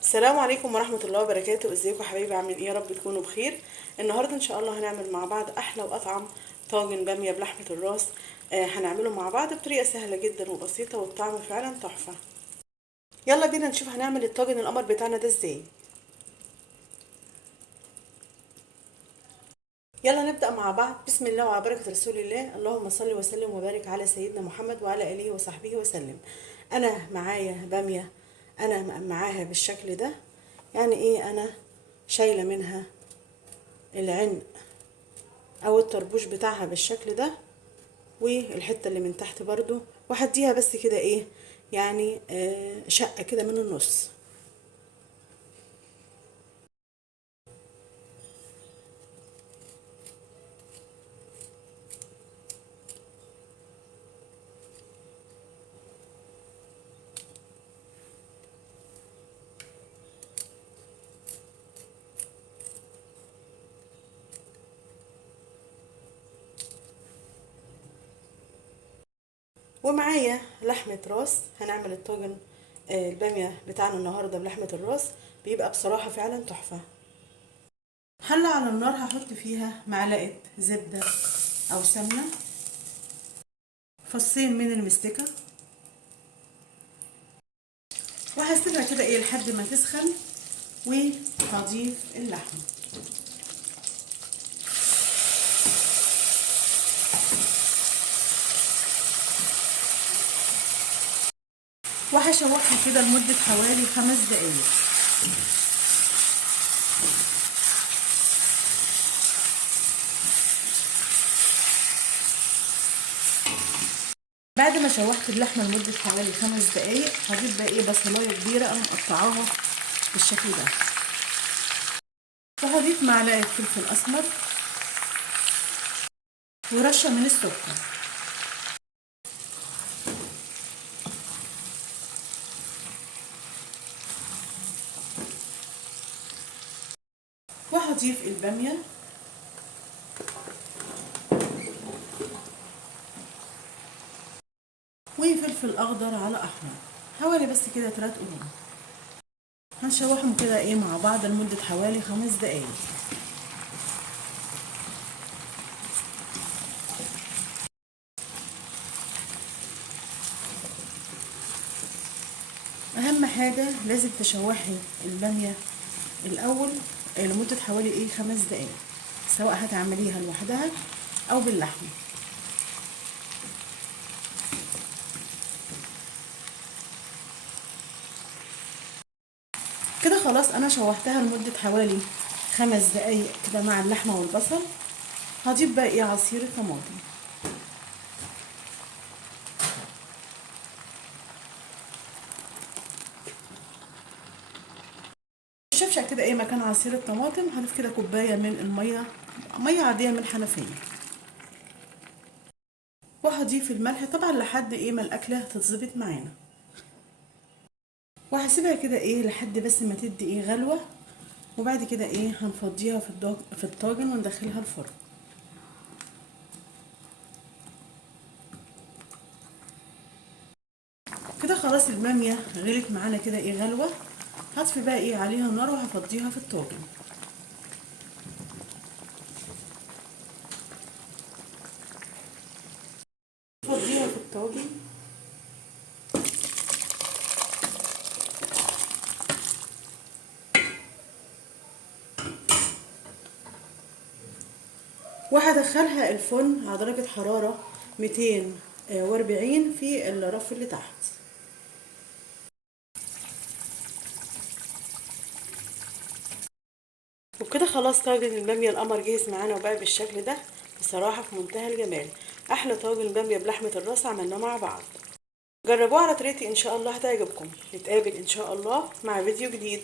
السلام عليكم ورحمة الله وبركاته. ازيكم حبايبي؟ عاملين ايه؟ يا رب تكونوا بخير. النهاردة ان شاء الله هنعمل مع بعض احلى واطعم طاجن بامية بلحمة الراس. هنعمله مع بعض بطريقة سهلة جدا وبسيطة، والطعم فعلا تحفة. يلا بينا نشوف هنعمل الطاجن القمر بتاعنا ده ازاي. يلا نبدأ مع بعض. بسم الله وعلى بركة رسول الله. اللهم صل وسلم وبارك على سيدنا محمد وعلى آله وصحبه وسلم. أنا معايا بامية، أنا معاها بالشكل ده. يعني إيه؟ أنا شايلة منها العنق أو الطربوش بتاعها بالشكل ده، والحتة اللي من تحت برضو، وهديها بس كده إيه، يعني شقة كده من النص. ومعايا لحمة راس، هنعمل الطاجن البامية بتاعنا النهاردة بلحمة الراس. بيبقى بصراحة فعلا تحفة. حلة على النار، هحط فيها معلقة زبدة أو سمنة، فصين من المستكة، وهسيبها كده ايه لحد ما تسخن، وهضيف اللحمة. وهشوحها كده لمدة حوالي 5 دقايق. بعد ما شوحت اللحمه لمده حوالي 5 دقايق، هجيب بقى ايه بصلايه كبيره انا مقطعاها بالشكل ده، وهضيف معلقه فلفل اسمر ورشه من السكر، وهضيف الباميه وفلفل اخضر على احمر، حوالي بس كده 3 قرون. هنشوحهم كده ايه مع بعض لمده حوالي 5 دقايق. اهم حاجه لازم تشوحي الباميه الاول لمده حوالي ايه 5 دقايق، سواء هتعمليها لوحدها او باللحمه. كده خلاص انا شوحتها لمده حوالي 5 دقايق كده مع اللحمه والبصل. هضيف بقى ايه عصير الطماطم. الشفشة كده ايه مكان عصير الطماطم هضيف كده كوبايه من الميه، ميه عاديه من الحنفيه، وهضيف الملح طبعا لحد ايه ما الاكله تتظبط معانا، وهسيبها كده ايه لحد بس ما تدي ايه غلوه، وبعد كده ايه هنفضيها في الطاجن وندخلها الفرن. كده خلاص الباميه غلت معانا كده ايه غلوه. هطفي بقى ايه عليها النار وهفضيها في الطاجن. فضيها في الطاجن. وهدخلها الفرن على درجة حرارة 240 في الرف اللي تحت. وبكده خلاص طاجن البامية القمر جهز معانا وبقى بالشكل ده. بصراحة في منتهى الجمال. أحلى طاجن بامية بلحمة الراس عملناه مع بعض. جربوه على طريقتي إن شاء الله هتعجبكم. نتقابل إن شاء الله مع فيديو جديد.